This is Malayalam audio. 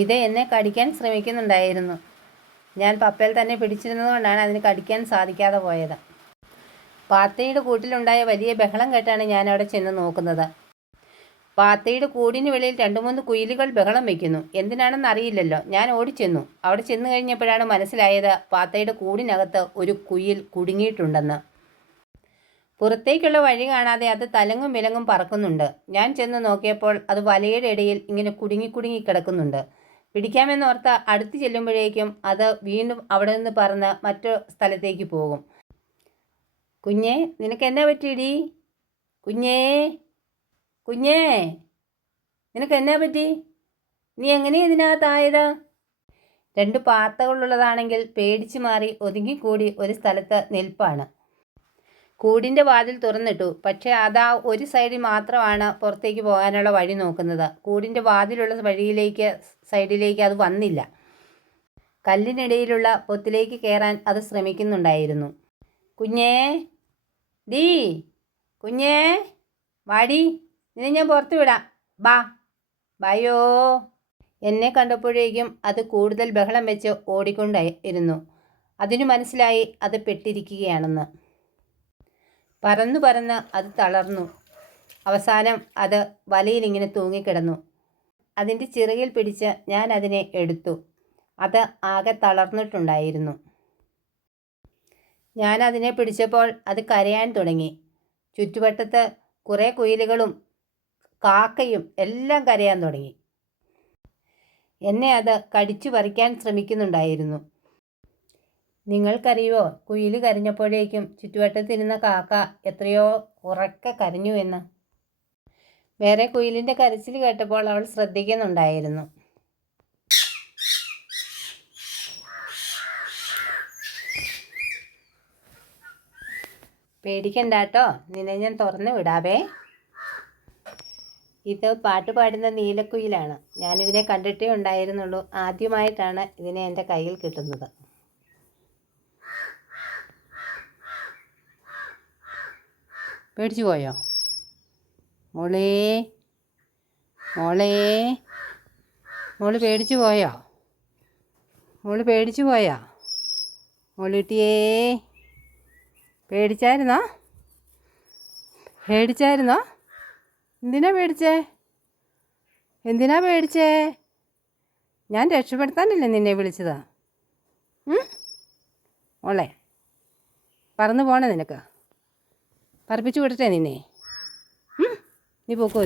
ഇത് എന്നെ കടിക്കാൻ ശ്രമിക്കുന്നുണ്ടായിരുന്നു. ഞാൻ പപ്പയിൽ തന്നെ പിടിച്ചിരുന്നതുകൊണ്ടാണ് അതിന് കടിക്കാൻ സാധിക്കാതെ പോയത്. പാത്തയുടെ കൂട്ടിലുണ്ടായ വലിയ ബഹളം കേട്ടാണ് ഞാൻ അവിടെ ചെന്ന് നോക്കുന്നത്. പാത്തയുടെ കൂടിന് വെളിയിൽ രണ്ട് മൂന്ന് കുയിലുകൾ ബഹളം വയ്ക്കുന്നു എന്തിനാണെന്ന് അറിയില്ലല്ലോ. ഞാൻ ഓടിച്ചെന്നു. അവിടെ ചെന്നു കഴിഞ്ഞപ്പോഴാണ് മനസ്സിലായത് പാത്തയുടെ കൂടിനകത്ത് ഒരു കുയിൽ കുടുങ്ങിയിട്ടുണ്ടെന്ന്. പുറത്തേക്കുള്ള വഴി കാണാതെ അത് തലങ്ങും വിലങ്ങും പറക്കുന്നുണ്ട്. ഞാൻ ചെന്ന് നോക്കിയപ്പോൾ അത് വലയുടെ ഇടയിൽ ഇങ്ങനെ കുടുങ്ങി കുടുങ്ങി കിടക്കുന്നുണ്ട്. പിടിക്കാമെന്നോർത്ത് അടുത്ത് ചെല്ലുമ്പോഴേക്കും അത് വീണ്ടും അവിടെ നിന്ന് പറന്ന് മറ്റു സ്ഥലത്തേക്ക് പോകും. കുഞ്ഞേ നിനക്ക് എന്നാ പറ്റിയിടി? കുഞ്ഞേ കുഞ്ഞേ നിനക്ക് എന്നാ പറ്റി? നീ എങ്ങനെയാ ഇതിനകത്തായത് രണ്ട് പാത്തകളുള്ളതാണെങ്കിൽ പേടിച്ചു മാറി ഒതുങ്ങിക്കൂടി ഒരു സ്ഥലത്ത് നിൽപ്പാണ്. കൂടിന്റെ വാതിൽ തുറന്നിട്ടു. പക്ഷേ അതാ ഒരു സൈഡിൽ മാത്രമാണ് പുറത്തേക്ക് പോകാനുള്ള വഴി നോക്കുന്നത്. കൂടിന്റെ വാതിലുള്ള വഴിയിലേക്ക് സൈഡിലേക്ക് അത് വന്നില്ല. കല്ലിനിടയിലുള്ള പൊത്തിലേക്ക് കയറാൻ അത് ശ്രമിക്കുന്നുണ്ടായിരുന്നു. കുഞ്ഞേ ഡീ കുഞ്ഞേ വാടി നിന്നെ ഞാൻ പുറത്ത് വിടാം. ബാ. ബായോ. എന്നെ കണ്ടപ്പോഴേക്കും അത് കൂടുതൽ ബഹളം വെച്ച് ഓടിക്കൊണ്ടായിരുന്നു. അതിനു മനസ്സിലായി അത് പെട്ടിരിക്കുകയാണെന്ന്. പറന്നു പറന്ന് അത് തളർന്നു. അവസാനം അത് വലയിലിങ്ങനെ തൂങ്ങിക്കിടന്നു. അതിന്റെ ചിറകിൽ പിടിച്ച് ഞാൻ അതിനെ എടുത്തു. അത് ആകെ തളർന്നിട്ടുണ്ടായിരുന്നു. ഞാൻ അതിനെ പിടിച്ചപ്പോൾ അത് കരയാൻ തുടങ്ങി. ചുറ്റുവട്ടത്ത് കുറേ കുയിലുകളും കാക്കയും എല്ലാം കരയാൻ തുടങ്ങി. എന്നെ അത് കടിച്ചു പറിക്കാൻ ശ്രമിക്കുന്നുണ്ടായിരുന്നു. നിങ്ങൾക്കറിയുമോ കുയിൽ കരഞ്ഞപ്പോഴേക്കും ചുറ്റുവട്ടത്തിരുന്ന കാക്ക എത്രയോ ഉറക്കെ കരഞ്ഞു എന്ന്. വേറെ കുയിലിന്റെ കരച്ചിൽ കേട്ടപ്പോൾ അവൾ ശ്രദ്ധിക്കുന്നുണ്ടായിരുന്നു. പേടിക്കണ്ട കേട്ടോ നിന്നെ ഞാൻ തുറന്നു വിടാവേ. ഇത് പാട്ട് പാടുന്ന നീലക്കുയിലാണ്. ഞാനിതിനെ കണ്ടിട്ടേ ഉണ്ടായിരുന്നുള്ളൂ. ആദ്യമായിട്ടാണ് ഇതിനെ എന്റെ കയ്യിൽ കിട്ടുന്നത്. പേടിച്ചു പോയോ? മോളേ മോളേ മോൾ പേടിച്ചു പോയോ? മോൾ പേടിച്ചു പോയോ? മോളിട്ടിയേ പേടിച്ചായിരുന്നോ? പേടിച്ചായിരുന്നോ? എന്തിനാ പേടിച്ചേ? എന്തിനാ പേടിച്ചേ? ഞാൻ രക്ഷപ്പെടുത്താനല്ലേ നിന്നെ വിളിച്ചതാ? മോളെ പറന്നു പോണേ നിനക്ക്. പറപ്പിച്ചു വിടട്ടെ നിന്നെ. നീ പോക്കോ